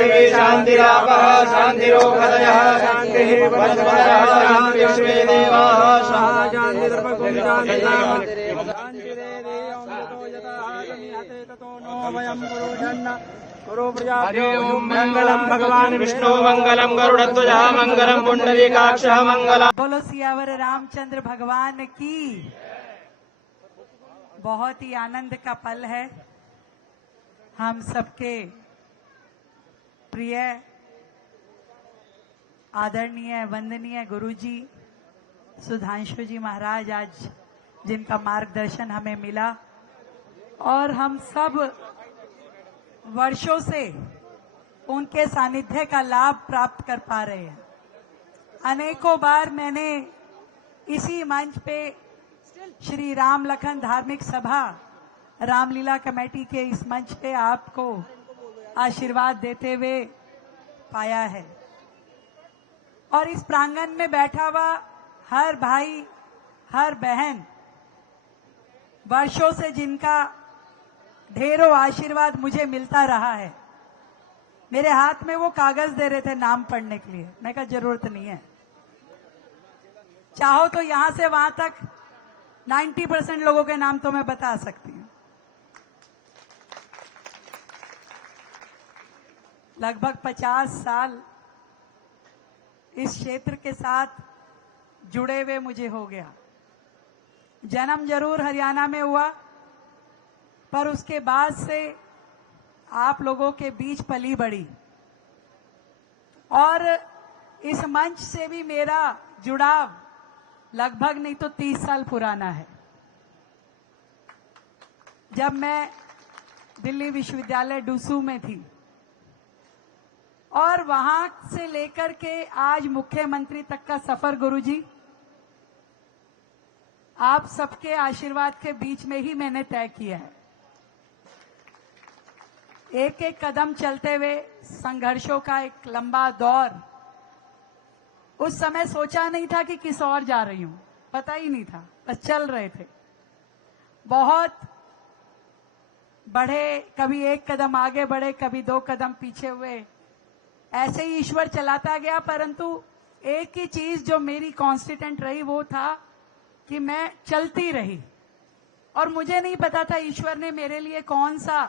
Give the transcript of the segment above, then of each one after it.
पृथिवी शान्तिरापः शान्तिरोषधयः शान्तिः वनस्पतयः शान्तिः विश्वे देवाः शान्तिर्भगुं मंगलम भगवान विष्णु मंगलम गरुड़ध्वज मंगलम पुंडरीकाक्षः मंगलम। बोलो सियावर रामचंद्र भगवान की। बहुत ही आनंद का पल है। हम सबके प्रिय आदरणीय वंदनीय गुरुजी सुधांशु जी महाराज आज जिनका मार्गदर्शन हमें मिला और हम सब वर्षों से उनके सानिध्य का लाभ प्राप्त कर पा रहे हैं। अनेकों बार मैंने इसी मंच पे श्री राम लखन धार्मिक सभा रामलीला कमेटी के इस मंच पे आपको आशीर्वाद देते हुए पाया है और इस प्रांगण में बैठा हुआ हर भाई हर बहन वर्षों से जिनका ढेरों आशीर्वाद मुझे मिलता रहा है। मेरे हाथ में वो कागज दे रहे थे नाम पढ़ने के लिए। मैं कहा जरूरत नहीं है, चाहो तो यहां से वहां तक 90% लोगों के नाम तो मैं बता सकती हूं। लगभग 50 साल इस क्षेत्र के साथ जुड़े हुए मुझे हो गया। जन्म जरूर हरियाणा में हुआ पर उसके बाद से आप लोगों के बीच पली बढ़ी और इस मंच से भी मेरा जुड़ाव लगभग नहीं तो 30 साल पुराना है। जब मैं दिल्ली विश्वविद्यालय डूसू में थी और वहां से लेकर के आज मुख्यमंत्री तक का सफर गुरुजी आप सबके आशीर्वाद के बीच में ही मैंने तय किया है। एक एक कदम चलते हुए संघर्षों का एक लंबा दौर। उस समय सोचा नहीं था कि किस ओर जा रही हूं, पता ही नहीं था, बस चल रहे थे। बहुत बढ़े, कभी एक कदम आगे बढ़े, कभी 2 कदम पीछे हुए, ऐसे ही ईश्वर चलाता गया। परंतु एक ही चीज जो मेरी कांस्टेंट रही वो था कि मैं चलती रही और मुझे नहीं पता था ईश्वर ने मेरे लिए कौन सा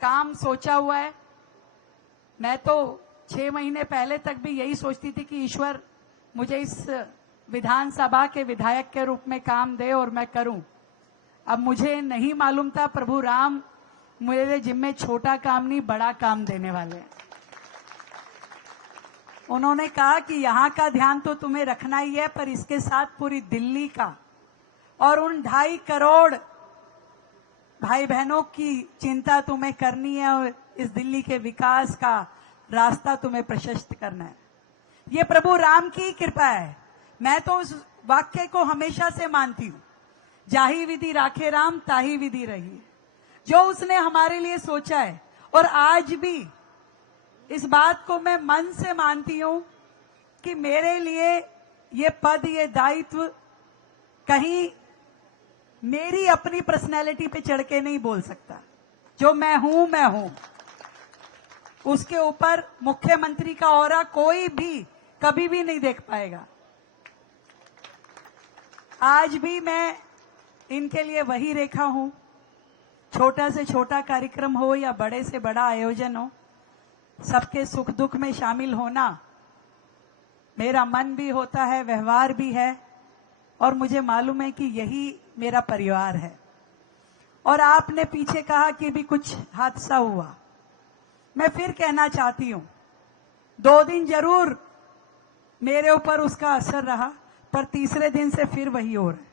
काम सोचा हुआ है। मैं तो 6 महीने पहले तक भी यही सोचती थी कि ईश्वर मुझे इस विधानसभा के विधायक के रूप में काम दे और मैं करूं। अब मुझे नहीं मालूम था प्रभु राम मेरे जिम्मे छोटा काम नहीं बड़ा काम देने वाले हैं। उन्होंने कहा कि यहां का ध्यान तो तुम्हें रखना ही है पर इसके साथ पूरी दिल्ली का और उन 2.5 करोड़ भाई बहनों की चिंता तुम्हें करनी है और इस दिल्ली के विकास का रास्ता तुम्हें प्रशस्त करना है। ये प्रभु राम की कृपा है। मैं तो उस वाक्य को हमेशा से मानती हूं, जाही विधि राखे राम ताही विधि रही। जो उसने हमारे लिए सोचा है और आज भी इस बात को मैं मन से मानती हूं कि मेरे लिए ये पद ये दायित्व कहीं मेरी अपनी पर्सनैलिटी पे चढ़ के नहीं बोल सकता। जो मैं हूं उसके ऊपर मुख्यमंत्री का ऑरा कोई भी कभी भी नहीं देख पाएगा। आज भी मैं इनके लिए वही रेखा हूं। छोटा से छोटा कार्यक्रम हो या बड़े से बड़ा आयोजन हो, सबके सुख दुख में शामिल होना मेरा मन भी होता है, व्यवहार भी है और मुझे मालूम है कि यही मेरा परिवार है। और आपने पीछे कहा कि भी कुछ हादसा हुआ, मैं फिर कहना चाहती हूं 2 दिन जरूर मेरे ऊपर उसका असर रहा पर तीसरे दिन से फिर वही हो रहा है।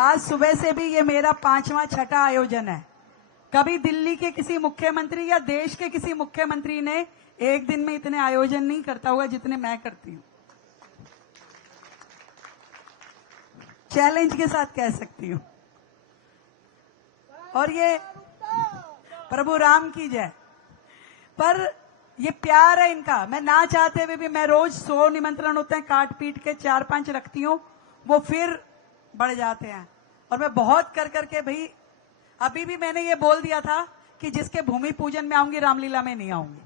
आज सुबह से भी ये मेरा 5वां 6ठा आयोजन है। कभी दिल्ली के किसी मुख्यमंत्री या देश के किसी मुख्यमंत्री ने एक दिन में इतने आयोजन नहीं करता होगा जितने मैं करती हूं। चैलेंज के साथ कह सकती हूं। और ये प्रभु राम की जय। पर ये प्यार है इनका। मैं ना चाहते हुए भी मैं रोज 100 निमंत्रण होते हैं, काट पीट के 4-5 रखती हूं, वो फिर बढ़ जाते हैं। और मैं बहुत कर करके भाई अभी भी मैंने ये बोल दिया था कि जिसके भूमि पूजन में आऊंगी रामलीला में नहीं आऊंगी।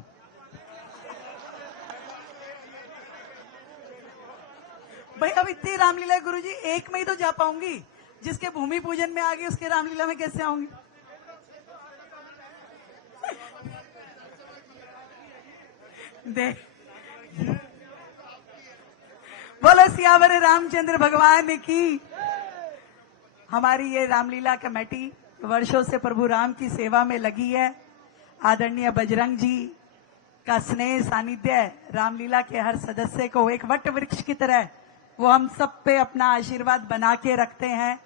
भाई अब इतनी रामलीला है गुरुजी, एक में ही तो जा पाऊंगी, जिसके भूमि पूजन में आ गई उसके रामलीला में कैसे आऊंगी? देख बोलो सियावर रामचंद्र भगवान की। हमारी ये रामलीला कमेटी वर्षों से प्रभु राम की सेवा में लगी है। आदरणीय बजरंग जी का स्नेह सानिध्य रामलीला के हर सदस्य को एक वट वृक्ष की तरह वो हम सब पे अपना आशीर्वाद बना के रखते हैं।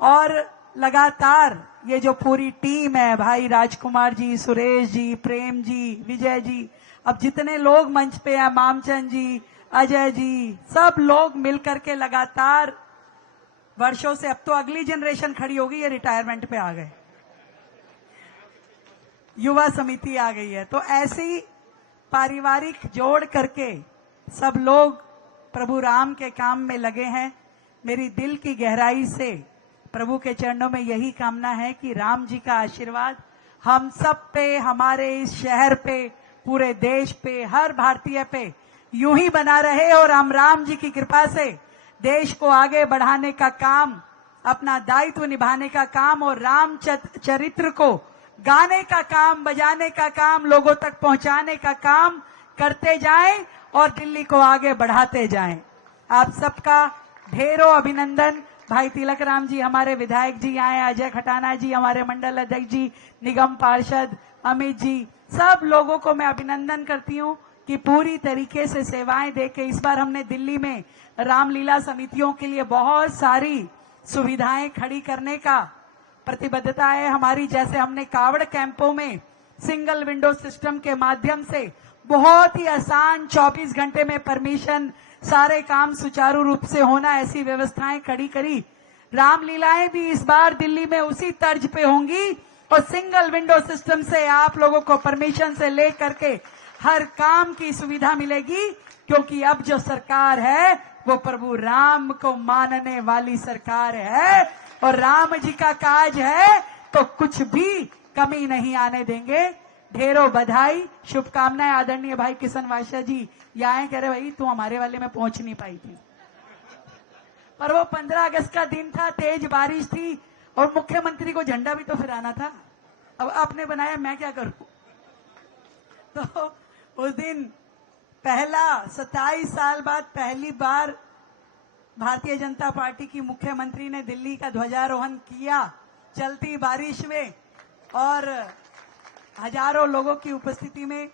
और लगातार ये जो पूरी टीम है, भाई राजकुमार जी, सुरेश जी, प्रेम जी, विजय जी, अब जितने लोग मंच पे हैं, मामचंद जी, अजय जी, सब लोग मिलकर के लगातार वर्षों से, अब तो अगली जनरेशन खड़ी होगी, ये रिटायरमेंट पे आ गए, युवा समिति आ गई है। तो ऐसे ही पारिवारिक जोड़ करके सब लोग प्रभु राम के काम में लगे हैं। मेरी दिल की गहराई से प्रभु के चरणों में यही कामना है कि राम जी का आशीर्वाद हम सब पे, हमारे इस शहर पे, पूरे देश पे, हर भारतीय पे यूं ही बना रहे और हम राम जी की कृपा से देश को आगे बढ़ाने का काम, अपना दायित्व निभाने का काम और राम चरित्र को गाने का काम, बजाने का काम, लोगों तक पहुंचाने का काम करते जाएं और दिल्ली को आगे बढ़ाते जाएं। आप सबका ढेरों अभिनंदन। भाई तिलक राम जी हमारे विधायक जी आए, अजय खटाना जी हमारे मंडल अध्यक्ष जी, निगम पार्षद अमित जी, सब लोगों को मैं अभिनंदन करती हूं कि पूरी तरीके से सेवाएं देके इस बार हमने दिल्ली में रामलीला समितियों के लिए बहुत सारी सुविधाएं खड़ी करने का प्रतिबद्धता है हमारी। जैसे हमने कावड़ कैंपों में सिंगल विंडो सिस्टम के माध्यम से बहुत ही आसान 24 घंटे में परमिशन, सारे काम सुचारू रूप से होना, ऐसी व्यवस्थाएं खड़ी करी। रामलीलाएं भी इस बार दिल्ली में उसी तर्ज पे होंगी और सिंगल विंडो सिस्टम से आप लोगों को परमिशन से लेकर के हर काम की सुविधा मिलेगी, क्योंकि अब जो सरकार है वो प्रभु राम को मानने वाली सरकार है और राम जी का काज है तो कुछ भी कमी नहीं आने देंगे। ढेरों बधाई, शुभकामनाएं। आदरणीय भाई किशन वाशा जी यहाँ कह रहे भाई तू हमारे वाले में पहुंच नहीं पाई थी, पर वो 15 अगस्त का दिन था, तेज बारिश थी और मुख्यमंत्री को झंडा भी तो फहराना था। अब आपने बनाया, मैं क्या करूं। तो उस दिन पहला 27 साल बाद पहली बार भारतीय जनता पार्टी की मुख्यमंत्री ने दिल्ली का ध्वजारोहण किया चलती बारिश में और हजारों लोगों की उपस्थिति में।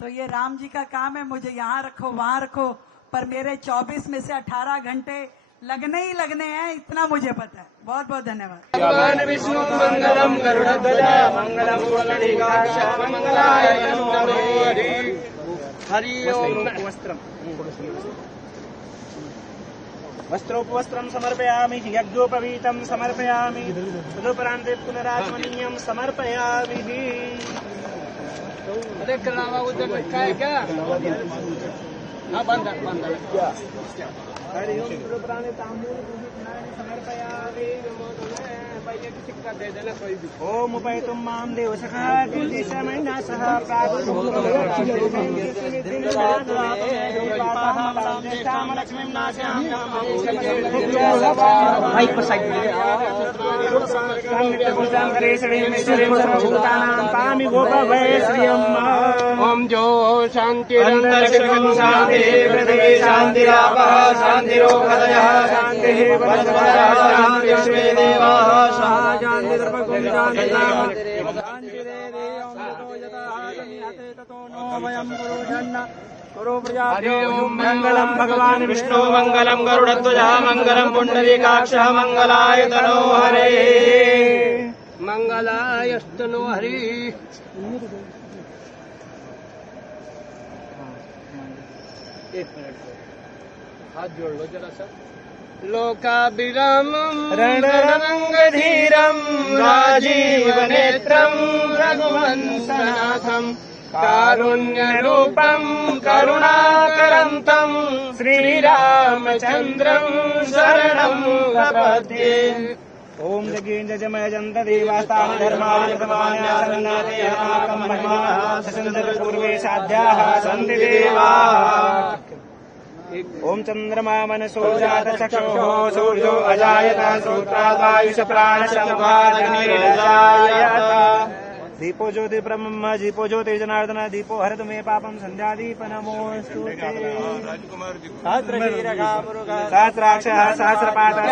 तो ये राम जी का काम है, मुझे यहाँ रखो वहां रखो, पर मेरे 24 में से 18 घंटे लगने ही लगने हैं, इतना मुझे पता है। बहुत बहुत धन्यवाद। भगवान विष्णु मंगलम गरुड़ध्वज मंगलम पुंडरीकाक्ष मंगलाय तनोहरि। हरि ओम। वस्त्रोपवस्त्रं समर्पयामि, यज्ञोपवीतं समर्पयामि, तदुपरान्ते पुनरात्मनीयं समर्पयामि। अरे करनावा उधर रखा है क्या? हाँ बंद क्या? हरि ओम। तदुपरान्ते तांबूल समर्पयामि। पहले की सिक्का दे देना कोई भी। ओम उपैतुम माम देवसखा दिशमैना सह लक्ष्मीं नाश्याम माइक पर साइड ओम जो शांति अंतरिक्षं शांति पृथ्वी शांतिरापः शांतिरोपदयः शांतिः वनस्पतयः शान्तिर्विश्वे देवाः शान्ति सर्वगुण मंगलम भगवान विष्णु मंगलम गरुड़ध्वज मंगलम पुंडरीकाक्षः मंगलाय तनोहरे मंगलाय तनोहरि। हाथ जोड़ लो जरा सा। लोकाभिरामं रणरंगधीरं राजीवनेत्रं रघुवंशनाथं कारुण्यरूपं करुणाकरन्तं श्रीरामचन्द्रं शरणं प्रपद्ये। ओम जगेन्द्रजमय जंत देवास्तान धर्मादि प्रमाण्यासन्नाते अस्माकं महिमाः ससन्दर पूर्वे साध्याः सन्ति देवाः। ओम चंद्रमा मनसो जात चक्षुः सूर्यो अजायत श्रोत्राद्वायुष प्राणसमुपादनिरजायत। दीपो ज्योति ब्रह्म दीपो ज्योति जनार्दन दीपो हरतु मे पापम संध्यादीप नमोऽस्तु ते। सहस्राक्षः सहस्रपादः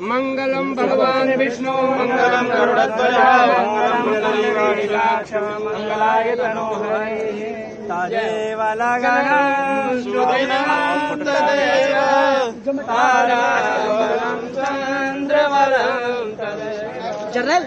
मंगलम भगवान विष्णु मंगलम गरुड़ध्वज मंगलाय तनोहरे तदेव लगनं श्रुतिनं तदेव तारावरं चन्द्रवरं तदेव।